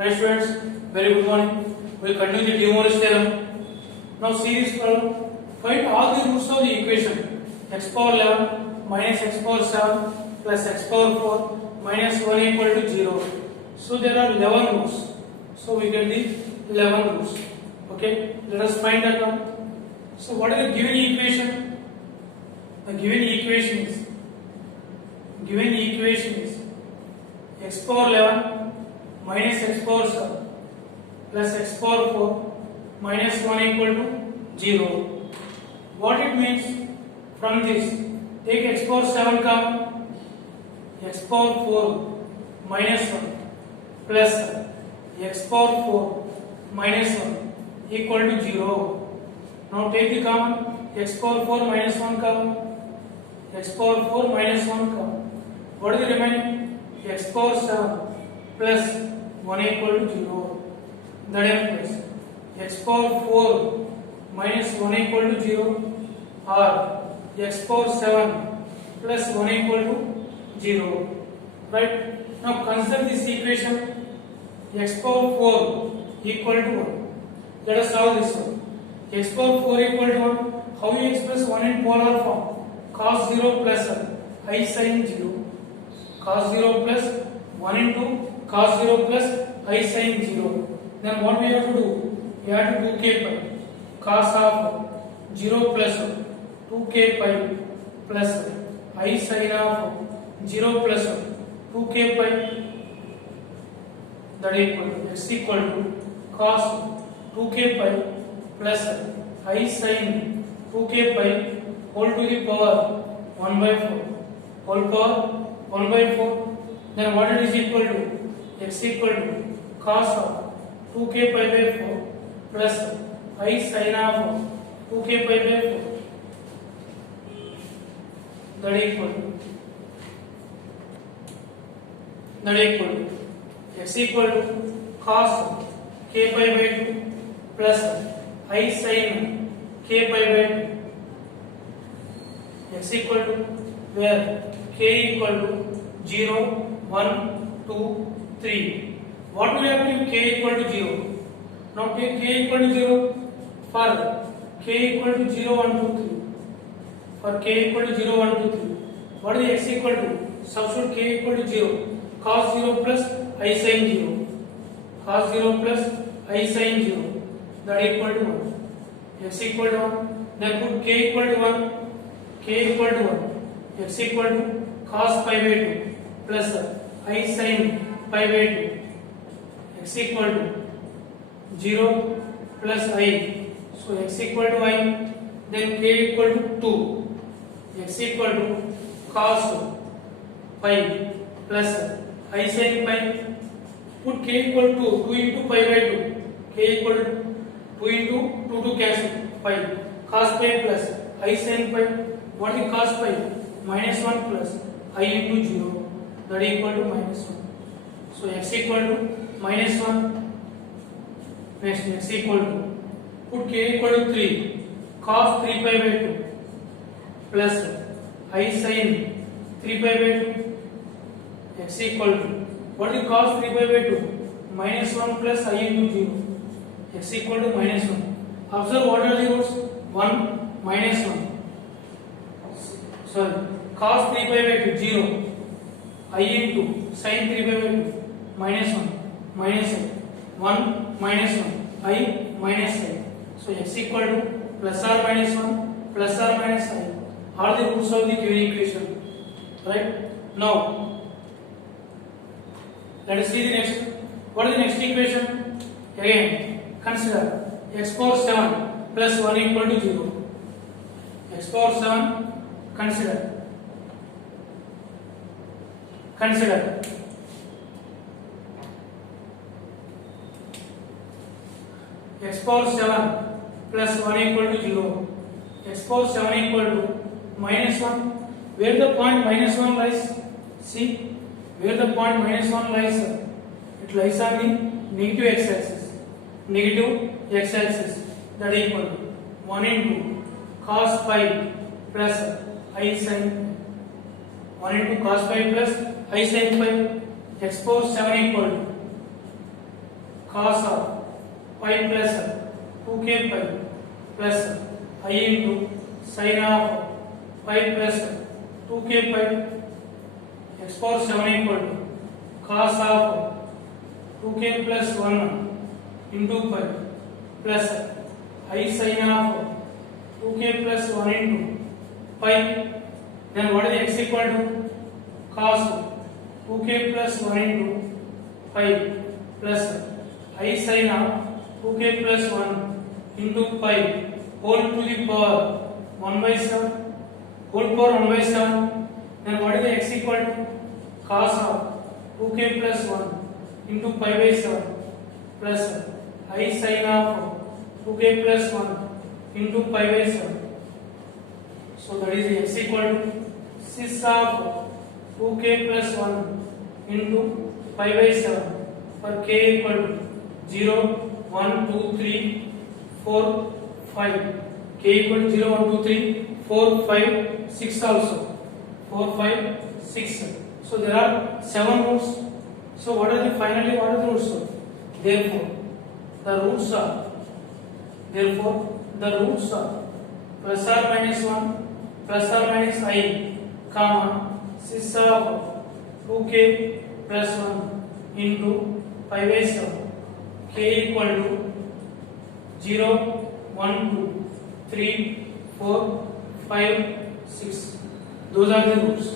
Right students, very good morning. We will continue the De Moivre's theorem. Now see this problem. Find all the roots of the equation x power 11 minus x power 7 plus x power 4 minus 1 equal to 0. So there are 11 roots. So we get the 11 roots. Okay, let us find that now. So what is the given equation? The given equation is x power 11 minus x power 7 plus x power 4 minus 1 equal to 0. What it means? From this, take x power 7 common, x power 4 minus 1 plus x power 4 minus 1 equal to 0. Now take the common, x power 4 minus 1 common, x power 4 minus 1 common. What is the remaining? X power 7 plus 1 equal to 0. That implies x power 4 minus 1 equal to 0 or x power 7 plus 1 equal to 0. Right? Now consider this equation x power 4 equal to 1. Let us solve this one. X power 4 equal to 1. How you express 1 in polar form? Cos 0 plus I sin 0. Cos 0 plus 1 into cos 0 plus I sin 0. Then what we have to do? We have to do k pi. Cos of 0 plus 2k pi plus I sin of 0 plus 2k pi, that is equal to cos 2k pi plus I sin 2k pi whole to the power 1 by 4 whole power 1 by 4. Then what it is equal to? X equal to cos of 2k pi by 4 plus I sin of 2k pi by 4, that equal to x equal to cos k pi by 2 plus I sin k pi by 2, x equal to where k equal to 0, 1, 2, 3. What will happen if k equal to 0? Now take k equal to 0 for k equal to 0, 1, 2, 3. For k equal to 0, 1, 2, 3. What is x equal to? Substitute k equal to 0. Cos 0 plus I sin 0. Cos 0 plus I sin 0. That equal to 1. X equal to 1. Then put k equal to 1. K equal to 1. X equal to cos pi by 2 plus I sin pi by 2. X equal to 0 plus I. So x equal to I. Then k equal to 2. X equal to cos pi plus I sin pi. Put k equal to 2 into pi by 2. K equal to 2 into 2 to cancel pi. Cos pi plus I sin pi. What is cos pi? Minus 1 plus I into 0. That equal to minus 1. So x equal to minus 1. Next x equal to, put k equal to 3. Cos 3 pi by 2 plus I sin 3 pi by 2. X equal to, what is cos 3 pi by 2? Minus 1 plus I into 0. X equal to minus 1. Observe what are the roots? 1 minus 1. Sorry, cos 3 pi by 2 0. I into sin 3 pi by 2 minus 1 minus 1 minus 1 I minus I. So x equal to plus or minus 1 plus or minus I are the roots of the given equation. Right? Now let us see the next. What is the next equation? Again consider x power 7 plus 1 equal to 0. X power 7, consider x power 7 plus 1 equal to 0. X power 7 equal to minus 1. Where the point minus 1 lies? See, where the point minus 1 lies? It lies on the negative x-axis. Negative x-axis. That equal to 1 into cos pi plus I sin 1 into cos pi plus I sin pi. X power 7 equal to cos of pi plus 2k pi plus I into sin of pi plus 2k pi x power 7 equal to cos of 2k plus 1 into pi plus I sin of 2k plus 1 into pi. Then what is x equal to cos 2k plus 1 into pi plus I sin of 2k plus 1 into pi whole to the power 1 by 7 whole power 1 by 7. Then what is the x equal to cos of 2k plus 1 into pi by 7 plus I sin of 2k plus 1 into pi by 7. So that is x equal to cis of 2k plus 1 into pi by 7 for k equal to 0, 1, 2, 3, 4, 5. K equal to 0, 1, 2, 3, 4, 5, 6 also. 4, 5, 6. So there are 7 roots. So what are the roots? Therefore, the roots are plus or minus 1 plus or minus I, comma, cis of 2k plus 1 into pi by 7. K equal to 0, 1, 2, 3, 4, 5, 6. Those are the roots.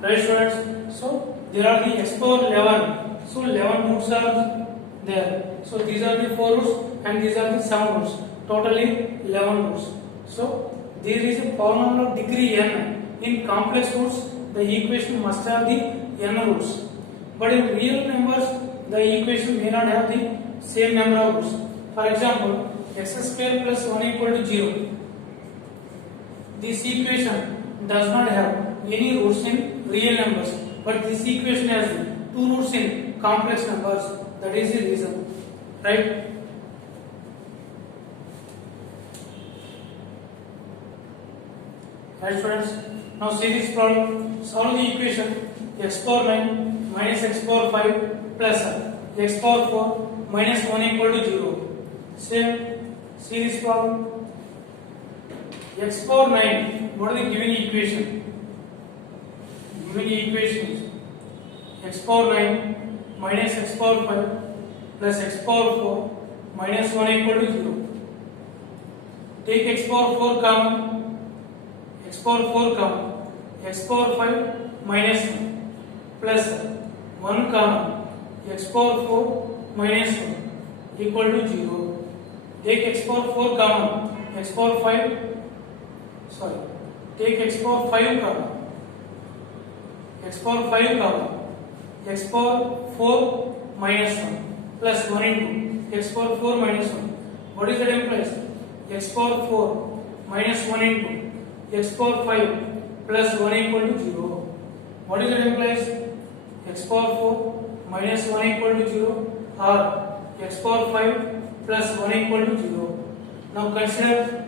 Right, students? So there are the x power 11. So 11 roots are there. So these are the 4 roots and these are the 7 roots. Totally 11 roots. So there is a polynomial of degree n. In complex roots, the equation must have the n roots. But in real numbers, the equation may not have the same number of roots. For example, x square plus 1 equal to 0. This equation does not have any roots in real numbers, but this equation has 2 roots in complex numbers. That is the reason, right? Right, students? Now see this problem. Solve the equation x power 9 minus x power 5 plus x power 4 minus 1 equal to 0. Same. See this problem. X power 9. What is the given equation? Given equation is x power 9 minus x power 5 plus x power 4 minus 1 equal to 0. Take x power 4 common. X power 4 common. X power 5 minus 1 plus 1 common. X power 4 minus 1 equal to 0. Take x power 4 common. X power 5. Take x power 5 common. X power 5 common. X power 4 minus 1 plus 1 into x power 4 minus 1. What is that implies? X power 4 minus 1 into x power 5 plus 1 equal to 0. What is that implies? X power 4 minus 1 equal to 0 or x power 5 plus 1 equal to 0. Now consider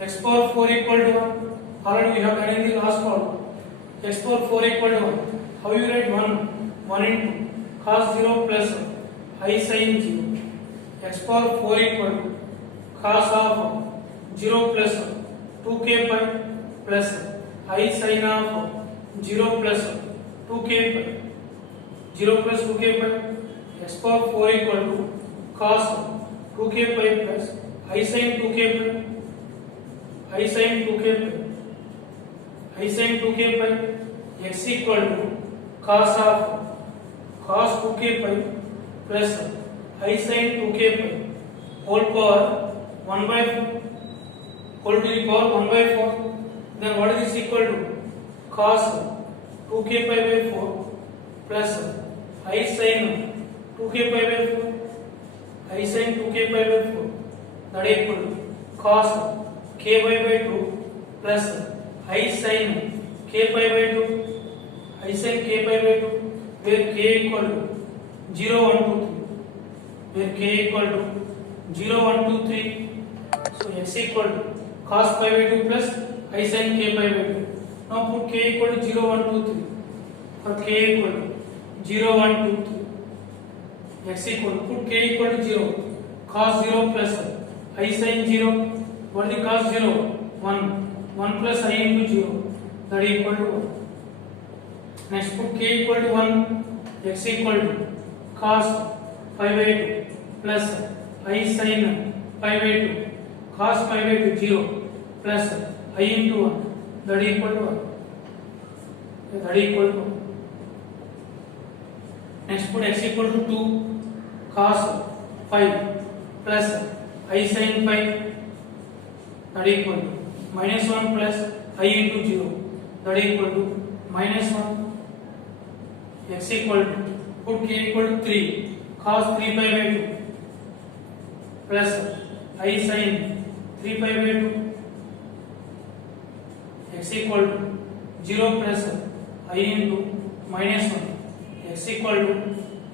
x power 4 equal to 1. Already we have done in the last problem. X power 4 equal to 1. How you write 1 into cos 0 plus I sin 0. X power 4 equal to cos of 0 plus 2k pi plus I sin of 0 plus 2k pi. 0 plus 2k pi. X power 4 equal to cos 2k pi plus I sin 2k pi. I sin 2k pi. I sin 2k pi. X equal to cos 2k pi plus I sin 2k pi whole power 1 by 4 whole to the power 1 by 4. Then what is this equal to? Cos 2k pi by 4 plus I sin 2k pi by 4. I sin 2k pi by 4. That equal to cos k pi by 2 plus I sin k pi by 2. I sin k pi by 2 where k equal to 0, 1, 2, 3. Where k equal to 0, 1, 2, 3. So x equal to cos pi by 2 plus I sin k pi by 2. Now put k equal to 0, 1, 2, 3. For k equal to 0, 1, 2, 3. x equal put k equal to 0 cos 0 plus I sin 0. What is the cos 0? 1 plus I into 0 that is equal to 1. Next put k equal to 1 x equal to cos pi by 2 plus I sin pi by 2 cos pi by 2 0 plus I into 1 that is equal to 1. That is equal to 1. Next put x equal to 2 cos pi plus I sin pi that is equal to minus 1 plus I into 0 that is equal to minus 1. X equal to put k equal to 3 cos 3 pi by 2 plus I sin 3 pi by 2 x equal to 0 plus I into minus 1 x equal to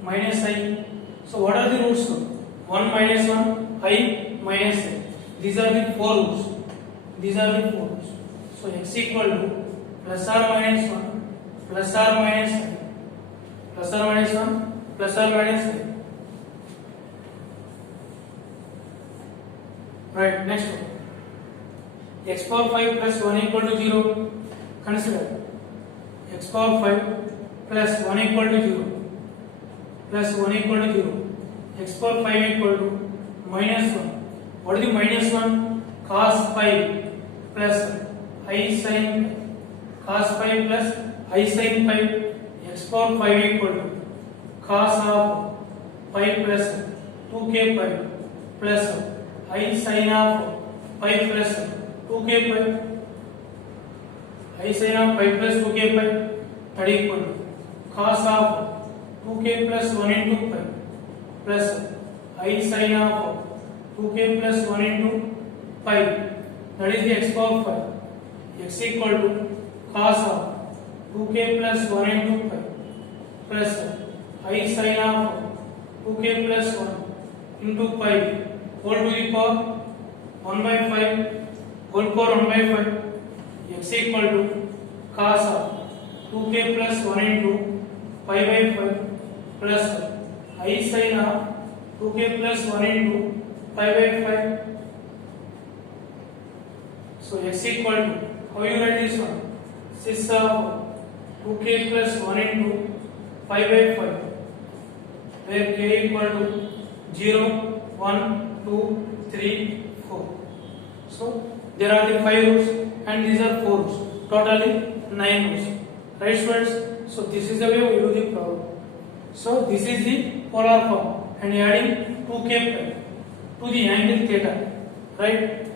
minus I. So what are the roots? 1 minus 1 I minus I. These are the 4 roots. These are the 4 roots. So x equal to plus or minus 1 plus or minus I plus or minus 1 plus or minus I. Right, next one. X power 5 plus 1 equal to 0. Consider x power 5 plus 1 equal to 0 plus 1 equal to 0. X power 5 equal to minus 1. What is the minus 1? Cos pi plus I sin cos pi plus I sin pi. X power 5 equal to cos of pi plus 2k pi plus I sin of pi plus 2k pi. I sin of pi plus 2k pi that is equal to cos of 2k plus 1 into pi plus I sin of 2k plus 1 into pi that is the x power 5. X equal to cos of 2k plus 1 into pi plus I sin of 2k plus 1 into pi whole to the power 1 by 5 whole power 1 by 5. X equal to cos of 2k plus 1 into pi by 5 plus I sin of 2k plus 1 into pi by 5. So x equal to, how you write this one? Cis of 2k plus 1 into pi by 5 where k equal to 0, 1, 2, 3, 4. So there are the 5 roots and these are 4 roots. Totally 9 roots. Right students? So this is the way we do the problem. So this is the polar form and adding 2k to the angle theta. Right?